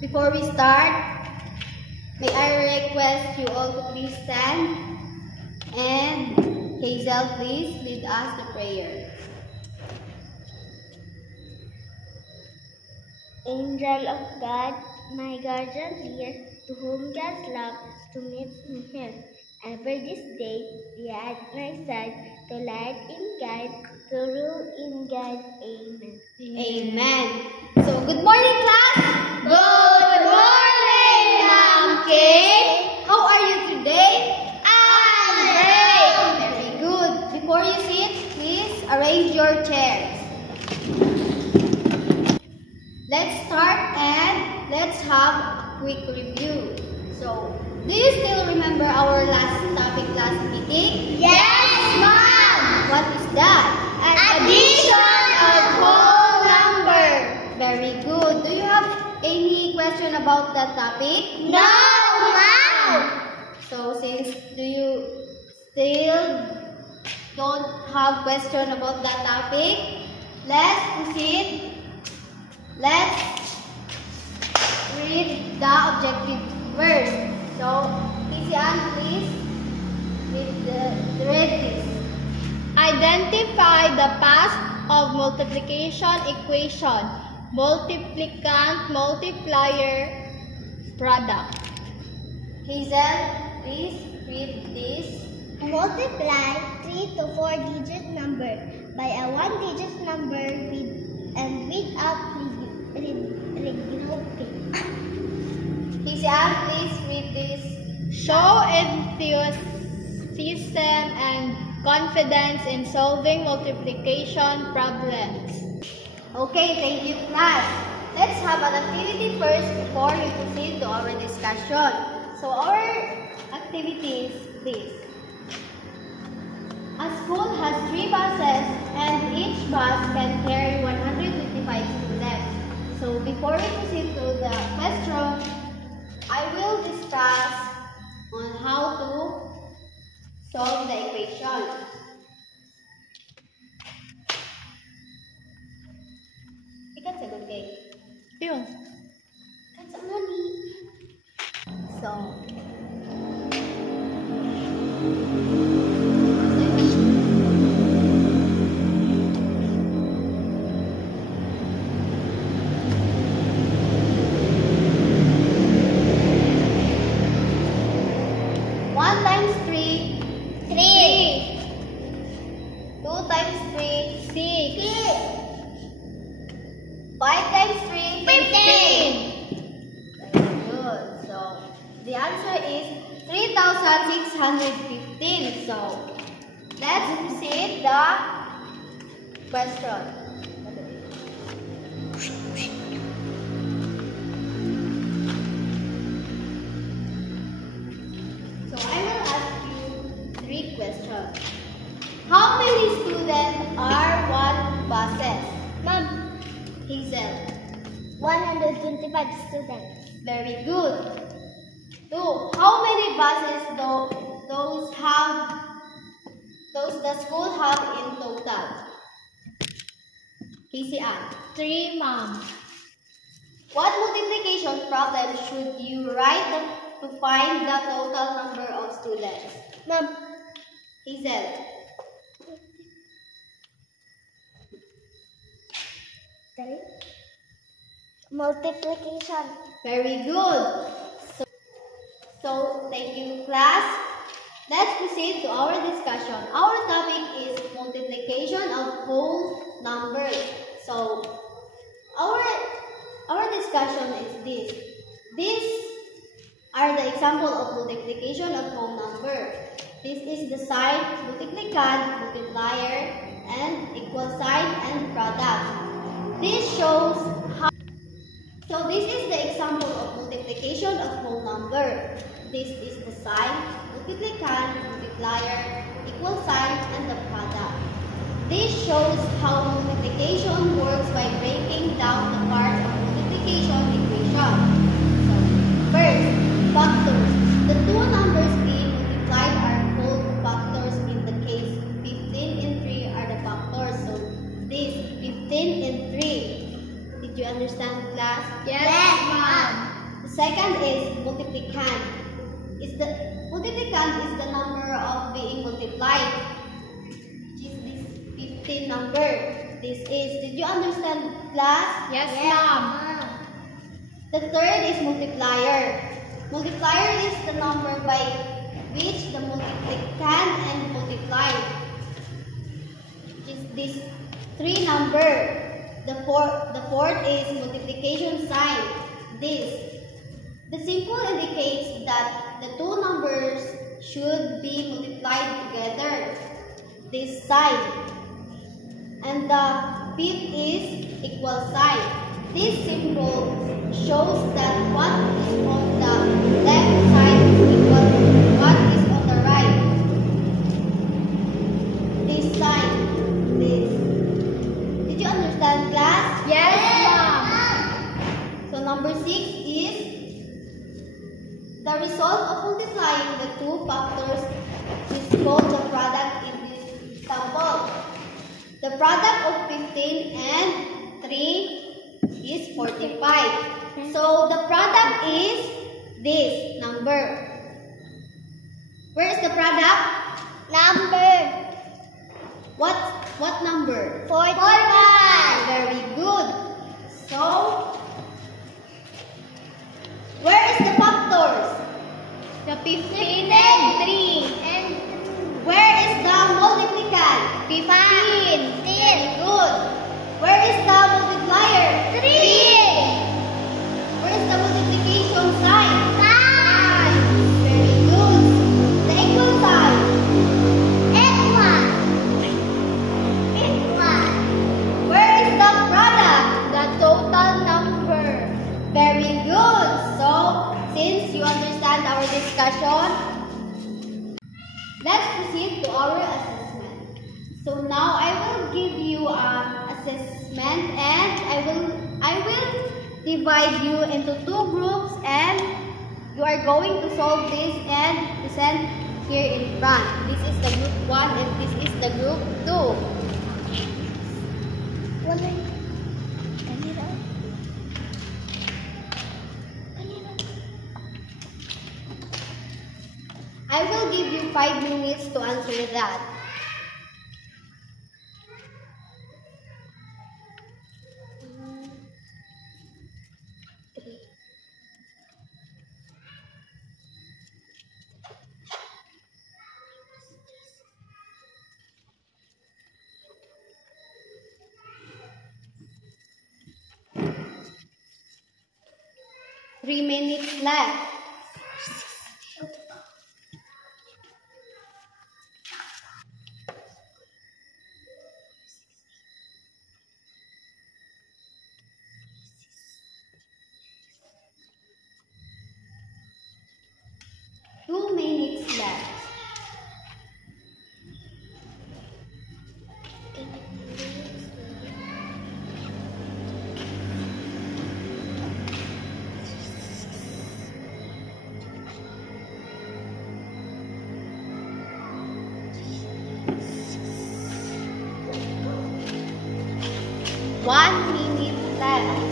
Before we start, may I request you all to please stand, and Hazel, please lead us to prayer. Angel of God, my guardian dear, to whom God loves to meet me here. Ever this day, be at my side, to lead in guide, to rule in God. Amen. Amen. So, good morning, class! Good morning, Ma'am Kay! How are you today? I'm great! Very good. Before you sit, please arrange your chairs. Let's start and let's have a quick review. So, do you still remember our last topic class meeting? Yes, Mom! What is that? Addition of whole number. Very good. Do you have any question about that topic? No, Mom! So, since you still don't have question about that topic, let's proceed. Let's read the objective first. So, Tizian, please read this. Identify the past of multiplication equation, multiplicand, multiplier, product. Hazel, please read this. Multiply 3 to 4-digit number by a 1-digit number without regrouping. Tizian, please read this. Show enthusiasm and confidence in solving multiplication problems. Okay, thank you, class. Let's have an activity first before we proceed to our discussion. So, our activity is this. A school has 3 buses and each bus can carry 125 students. So, before we proceed to the question, I will discuss on how to solve the equation. Ikan sagot kay. Yun. Kan sa mali. So, the answer is 3,615. So, let's proceed the question. So, I will ask you 3 questions. How many students are one buses? Mom, Hazel. 125 students. Very good. 2. How many buses does the school have in total? Tizian. 3, Mom. What multiplication problem should you write to find the total number of students? Mom, Hazel. multiplication. Very good. So, thank you, class. Let's proceed to our discussion. Our topic is multiplication of whole numbers. So, our discussion is this. These are the example of multiplication of whole number. This is the sign, multiplicand, multiplier, and equal sign and product. This shows how. So this is the example of multiplication of whole number. This is the sign, multiplicand, multiplier, equal sign, and the product. This shows how multiplication works by breaking down the parts of multiplication equation. So, first, factors. The 2 numbers being multiplied are called factors. In the case, 15 and 3 are the factors. So, this 15 and 3. Did you understand, class? Yes, Mom. second is multiplicand. Multiplicand is the number of being multiplied, which is this 15 number. Did you understand, class? Yes, ma'am. The third is multiplier. Multiplier is the number by which the multiplicand and multiplied, which is this 3 number. The fourth is multiplication sign. The symbol indicates that the two numbers should be multiplied together, this side. And the fifth is equal sign. This symbol shows that what is on the left side is equal to what is on the right. This sign, this. Did you understand, class? Yes, ma'am. So number 6 is the result of multiplying the two factors is called the product in this example. The product of 15 and 3 is 45. So the product is this number. Where is the product? Number What number? 45. Very good. So where is the factors? The 15 and 3. And Where is the multiplicand? 15. Very good. Where is the multiplier? 3. Where is the multiplication sign? 5. Very good. The equal sign. Equal. Where is the product? The total number. Very good. So, since you understand our discussion, let's proceed to our assessment. So now I will give you an assessment and I will divide you into 2 groups and you are going to solve this and present here in front. This is the group 1 and this is the group 2. I will give you 5 minutes to answer that. Three minutes left. Two minutes left. One minute left.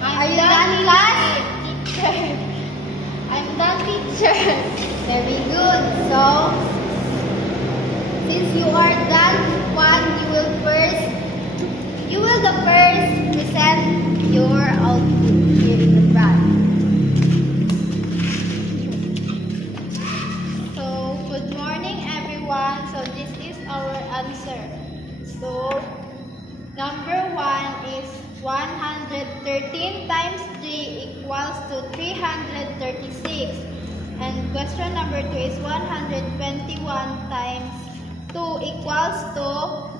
Are you done, class? Teacher. I'm done, teacher. Very good. So, since you are done with one, you will the first present your output here in the front. So, good morning, everyone. So, this is our answer. So, number 1 is 113 times 3 equals to 336. And question number 2 is 121 times 2 equals to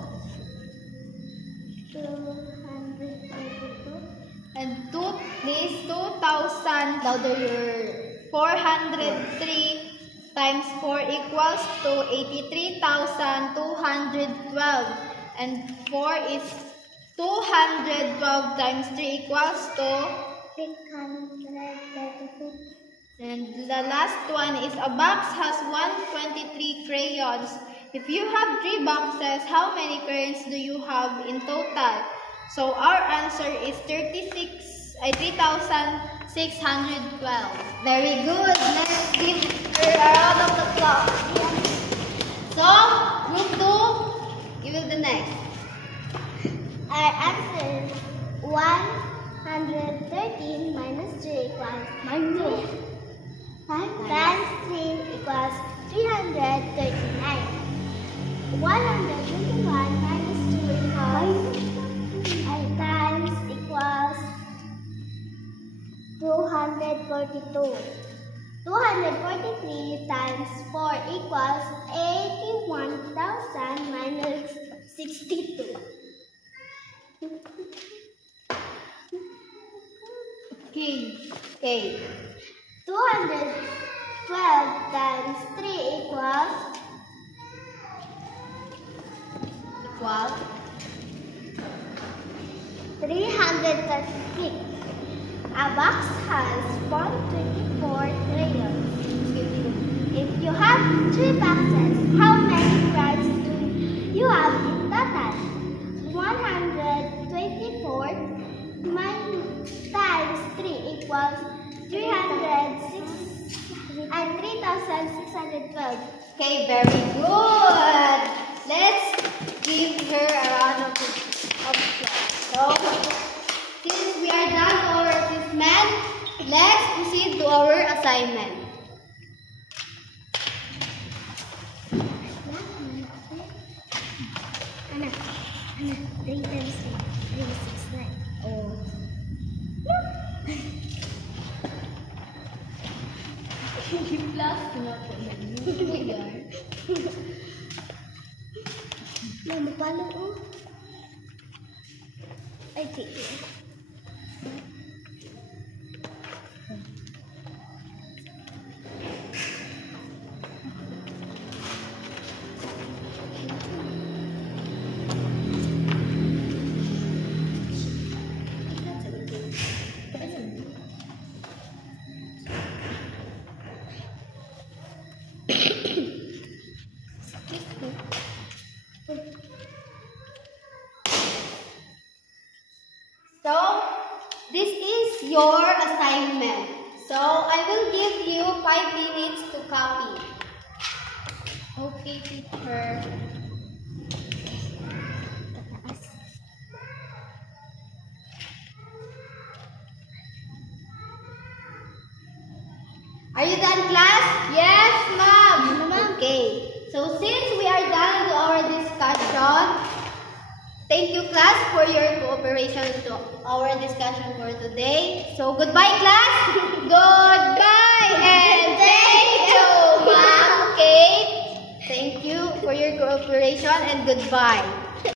232. and 2 is 2,000 Louder your 403 times 4 equals to 83,212 and 4 is 212 times 3 equals to 636. And the last one is a box has 123 crayons. If you have 3 boxes, how many crayons do you have in total? So our answer is 3,612. Very good. Let's give her a round of applause. So, group 2, you will the next. Our answer is 113 minus 3 equals 5 times 3 equals 339. 121 minus 2 equals 5 times equals 242. 243 times 4 equals 81,000 minus 62. Okay. 212 times 3 equals 336. A box has 124 crayons. If you have 3 boxes, how many crayons do you have in total? 124 times 3 equals 3,612. Okay, very good. Let's give her a round of applause. So, since we are done with our assessment, let's proceed to our assignment. Anak, 3 times 3 is 6, 9. Oh. Mama, palo oh. Ay, sige. So, this is your assignment. So, I will give you 5 minutes to copy. Okay, teacher. Are you done, class? Yes, ma'am. Okay. So, since we are done to our discussion, thank you, class, for your cooperation to our discussion for today. So, goodbye, class. Goodbye, and thank you, ma'am. Okay. Thank you for your cooperation and goodbye.